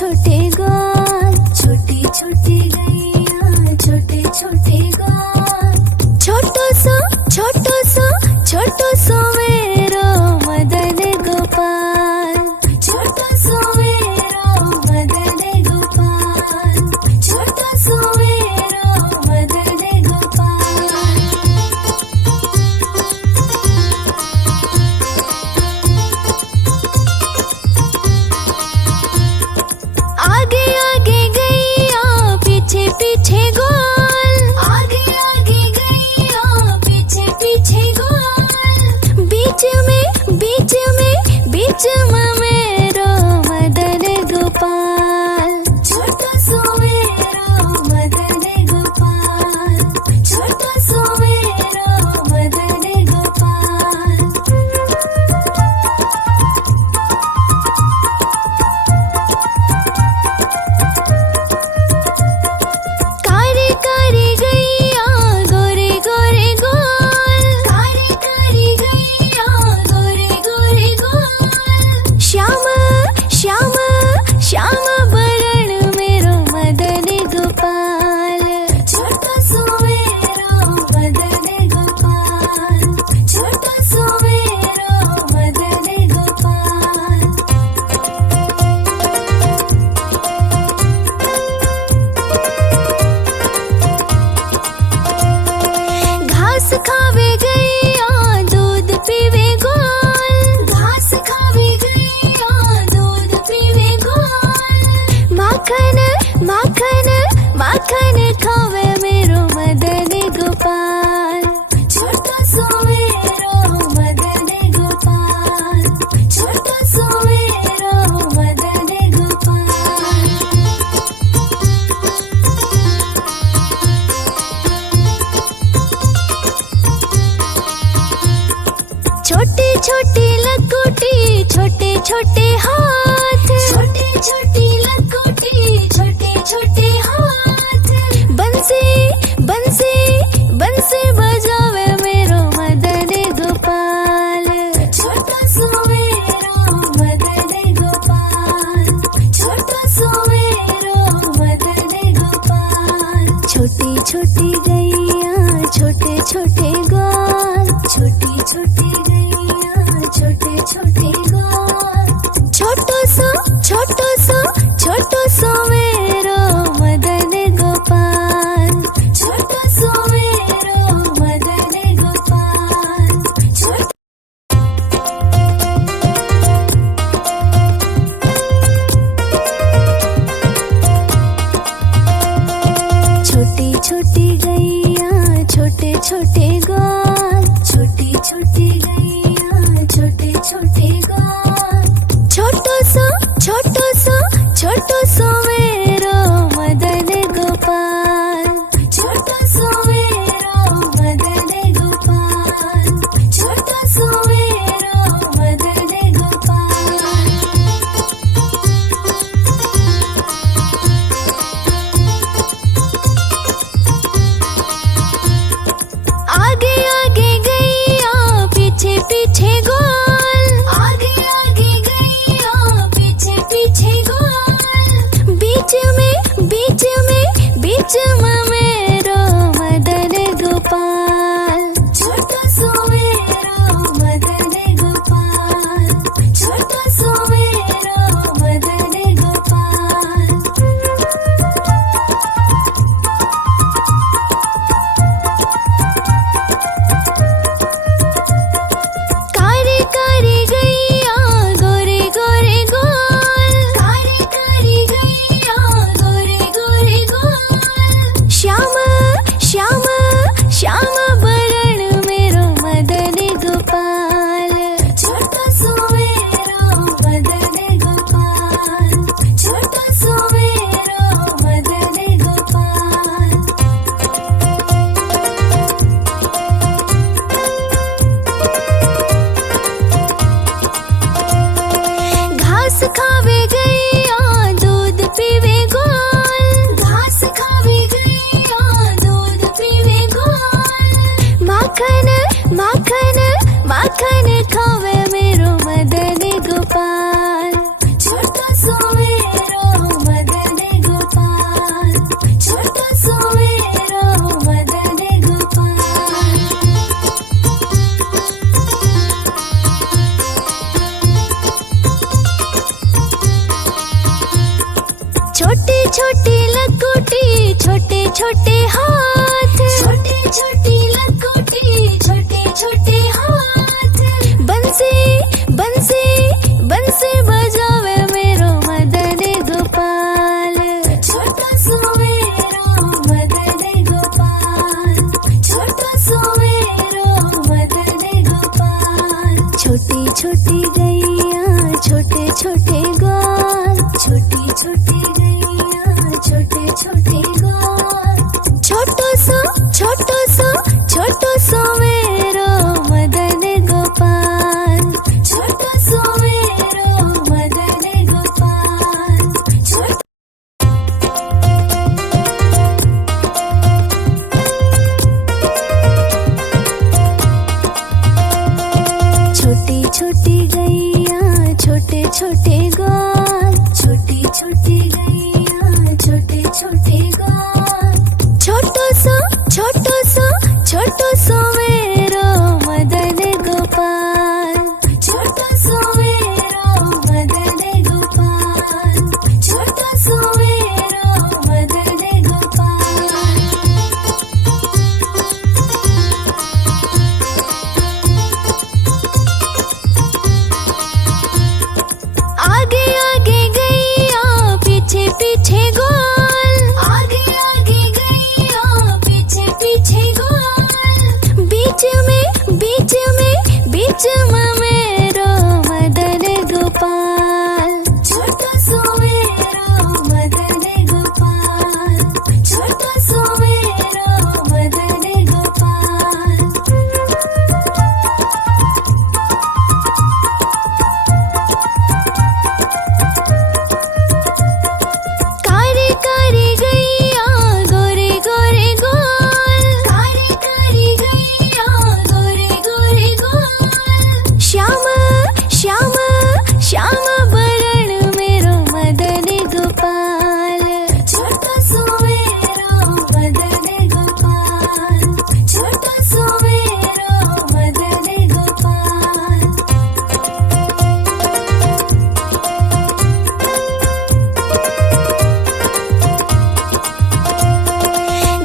छोटे ग्वाल, छोटी छोटी गैया छोटे छोटे ग्वाल। छोटो सो मेरो मदन गोपाल, छोटो सो मेरो मदन गोपाल, छोटो सो मेरो मदन गोपाल। आगे आगे गैया पीछे पीछे ग्वाल, आगे आगे गैया पीछे पीछे ग्वाल। बीच में मेरो मदन गोपाल, छोटा सो मेरो मदन गोपाल, छोटा सो मेरो मदन गोपाल। कारी कारी गैया गोरे गोरे गोल, कारी कारी गैया गोरे गोरे गोल। श्याम बरण मेरो मदन गोपाल, छोटा सो मेरो मदन गोपाल, छोटा सो मेरो मदन गोपाल। घास खावे गैया दूध पीवे गोल, घास खावे गैया दूध पीवे गोल। माखन खावे मेरो मदन गोपाल, छोटा सो मेरो मदन गोपाल, छोटा सो मेरो मदन गोपाल। छोटी छोटी लकुटी छोटे छोटे हाथ, छोटी छोटी लकुटी छोटे छोटे हाथ। बंसी बजावे मेरो मदन गोपाल, छोटा सो मेरो मदन गोपाल, छोटा सो मेरो मदन गोपाल। छोटी छोटी गैया छोटे छोटे ग्वाल, छोटी छोटी गैया छोटे छोटे ग्वाल। छोटो सो मेरो मदन गोपाल, छोटा सो मेरो मदन गोपाल। छोटी छोटी गैया छोटे छोटे ग्वाल, छोटी छोटी गैया छोटे छोटे ग्वाल। छोटो सो मेरो मदन गोपाल, छोटा सो मेरो मदन गोपाल, छोटा सो मेरो मदन गोपाल। छोटे हाथ, छोटे छोटी लकोटी, छोटे छोटे हाथ, बंसी बंसी बंसी बजावे मेरो मदन गोपाल, छोटा सो मेरो मदन गोपाल, छोटा सो मेरो मदन गोपाल। छोटी छोटी गैया छोटे छोटे ग्वाल, छोटी छोटी गैया छोटे छोटे ग्वाल, छोटो सो मेरो मदन गोपाल, छोटो सो मेरो मदन गोपाल। छोटी छोटी गैया छोटे छोटे ग्वाल, छोटी छोटी गैया छोटे छोटे ग्वाल, छोटो सो मेरो मदन गोपाल, छोटो सो मेरो मदन गोपाल, छोटो सो मेरो मदन गोपाल। आगे आगे गैया पीछे पीछे ग्वाल, आगे आगे गैया पीछे पीछे ग्वाल, बीच में मेरो मदन गोपाल, छोटा सो मेरो मदन गोपाल, छोटा सो मेरो मदन गोपाल। कारी कारी गैया गोरे गोरे गोल, कारी कारी गैया गोरे गोरे गोल, श्याम श्याम श्याम बरण मेरो मदन गोपाल, छोटा सो मेरो मदन गोपाल, छोटा सो मेरो मदन गोपाल।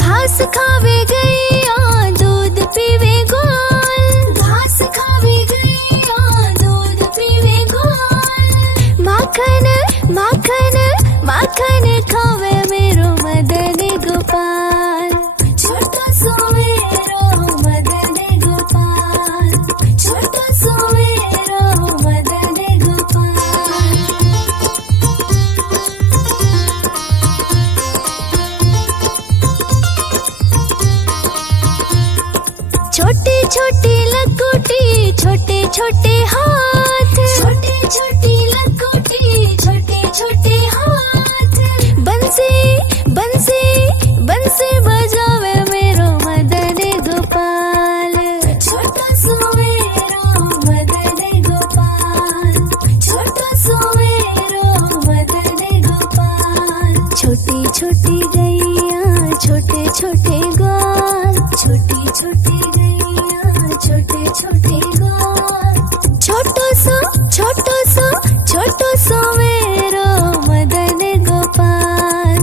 घास खावे गैया दूध पीवे गोल, घास खावे गैया दूध पीवे गोल, माखन माखन माखन खावे मेरो मदन गोपाल, छोटा सो मेरो मदन गोपाल, छोटा सो मेरो मदन गोपाल। छोटी छोटी लकोटी, छोटे छोटे हाथ, छोटे छोटी लकोटी, छोटे छोटे हाथ, बंसी बंसी बंसी बजावे मेरो मदन गोपाल, छोटा सो मेरो मदन गोपाल, छोटा सो मेरो मदन गोपाल। छोटी छोटी गैया छोटे छोटे ग्वाल, छोटी छोटी गैया छोटे छोटे ग्वाल, छोटो सो मेरो मदन गोपाल,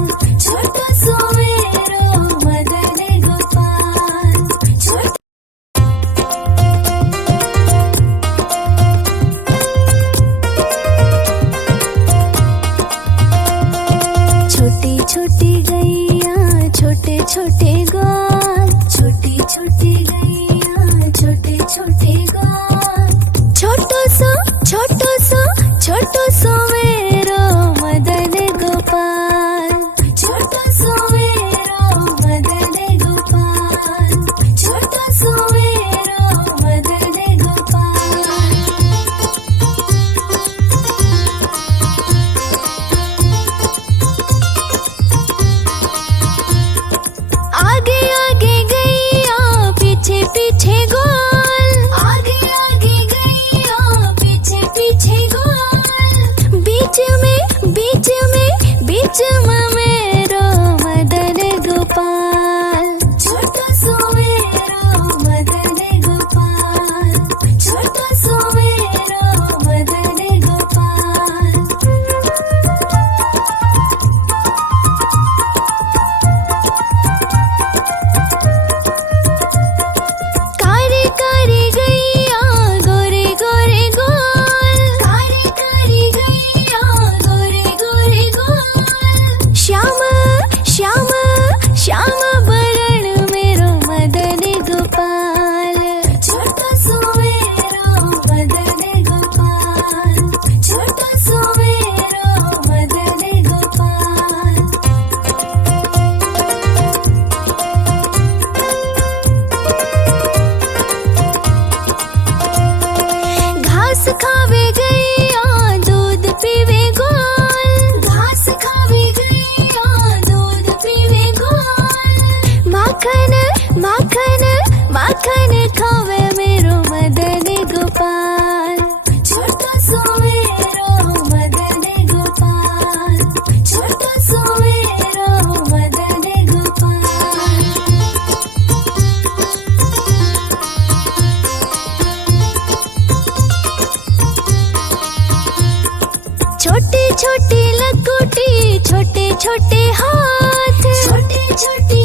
छोटा सो मेरो मदन गोपाल। छोटी छोटी गैया छोटे छोटे माखन माखन खावे मेरो मदन गोपाल छोटो सो मेरो मदन गोपाल छोटो सो मेरो मदन गोपाल छोटी छोटी लकुटी छोटे छोटे हाथ छोटी छोटी